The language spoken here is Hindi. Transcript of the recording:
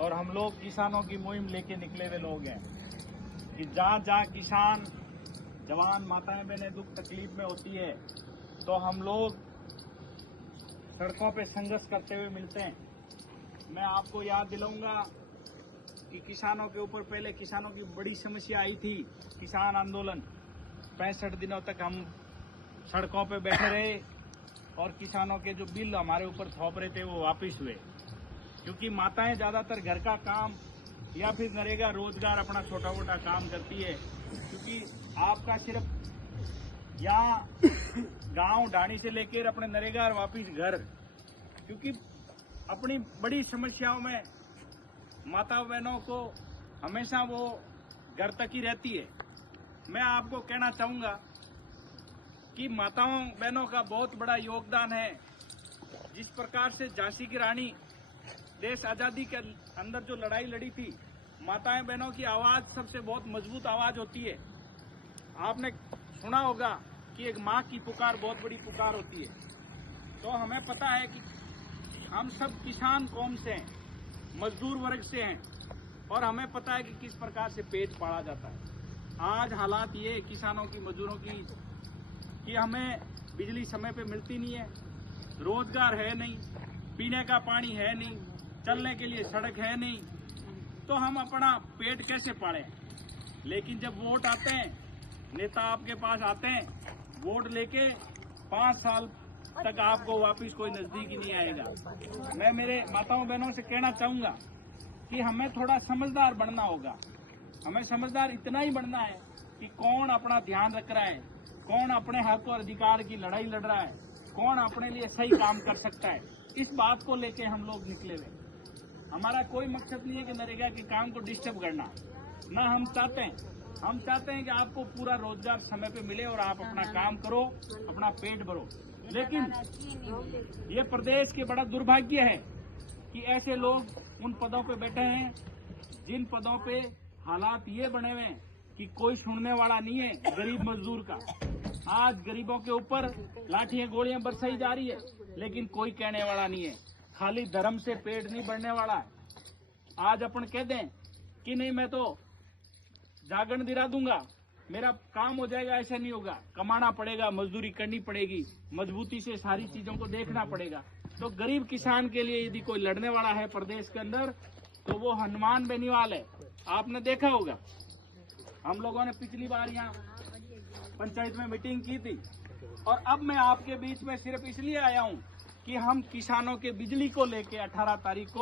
और हम लोग किसानों की मुहिम लेके निकले हुए लोग हैं कि जहाँ जहाँ किसान जवान माताएं बहनें दुख तकलीफ में होती है तो हम लोग सड़कों पे संघर्ष करते हुए मिलते हैं। मैं आपको याद दिलाऊंगा कि किसानों के ऊपर पहले किसानों की बड़ी समस्या आई थी, किसान आंदोलन। 65 दिनों तक हम सड़कों पे बैठे रहे और किसानों के जो बिल हमारे ऊपर थोप रहे थे वो वापस हुए, क्योंकि माताएं ज्यादातर घर का काम या फिर नरेगा रोजगार अपना छोटा मोटा काम करती है। क्योंकि आपका सिर्फ यहाँ गांव ढाणी से लेकर अपने नरेगा और वापिस घर, क्योंकि अपनी बड़ी समस्याओं में माता बहनों को हमेशा वो घर तक ही रहती है। मैं आपको कहना चाहूंगा कि माताओं बहनों का बहुत बड़ा योगदान है। जिस प्रकार से झांसी की रानी देश आजादी के अंदर जो लड़ाई लड़ी थी, माताएं बहनों की आवाज सबसे बहुत मजबूत आवाज होती है। आपने सुना होगा कि एक माँ की पुकार बहुत बड़ी पुकार होती है। तो हमें पता है कि हम सब किसान कौम से हैं, मजदूर वर्ग से हैं, और हमें पता है कि किस प्रकार से पेट पाला जाता है। आज हालात ये किसानों की मजदूरों की कि हमें बिजली समय पे मिलती नहीं है, रोजगार है नहीं, पीने का पानी है नहीं, चलने के लिए सड़क है नहीं, तो हम अपना पेट कैसे पालें। लेकिन जब वोट आते हैं, नेता आपके पास आते हैं, वोट लेके 5 साल तक आपको वापस कोई नजदीक ही नहीं आएगा। मैं मेरे माताओं बहनों से कहना चाहूंगा कि हमें थोड़ा समझदार बनना होगा। हमें समझदार इतना ही बनना है कि कौन अपना ध्यान रख रहा है, कौन अपने हक और अधिकार की लड़ाई लड़ रहा है, कौन अपने लिए सही काम कर सकता है। इस बात को लेके हम लोग निकले हुए। हमारा कोई मकसद नहीं है कि नरेगा के काम को डिस्टर्ब करना, ना हम चाहते हैं कि आपको पूरा रोजगार समय पे मिले और आप अपना काम करो, अपना पेट भरो। लेकिन ये प्रदेश के बड़ा दुर्भाग्य है कि ऐसे लोग उन पदों पे बैठे हैं जिन पदों पे हालात ये बने हुए हैं कि कोई सुनने वाला नहीं है गरीब मजदूर का। आज गरीबों के ऊपर लाठियां गोलियां बरसाई जा रही है, लेकिन कोई कहने वाला नहीं है। खाली धर्म से पेट नहीं बढ़ने वाला है। आज अपन कह दें कि नहीं मैं तो जागरण दिला दूंगा, मेरा काम हो जाएगा, ऐसा नहीं होगा। कमाना पड़ेगा, मजदूरी करनी पड़ेगी, मजबूती से सारी चीजों को देखना पड़ेगा। तो गरीब किसान के लिए यदि कोई लड़ने वाला है प्रदेश के अंदर तो वो हनुमान बेनीवाल है। आपने देखा होगा, हम लोगों ने पिछली बार यहाँ पंचायत में मीटिंग की थी, और अब मैं आपके बीच में सिर्फ इसलिए आया हूँ कि हम किसानों के बिजली को लेके 18 तारीख को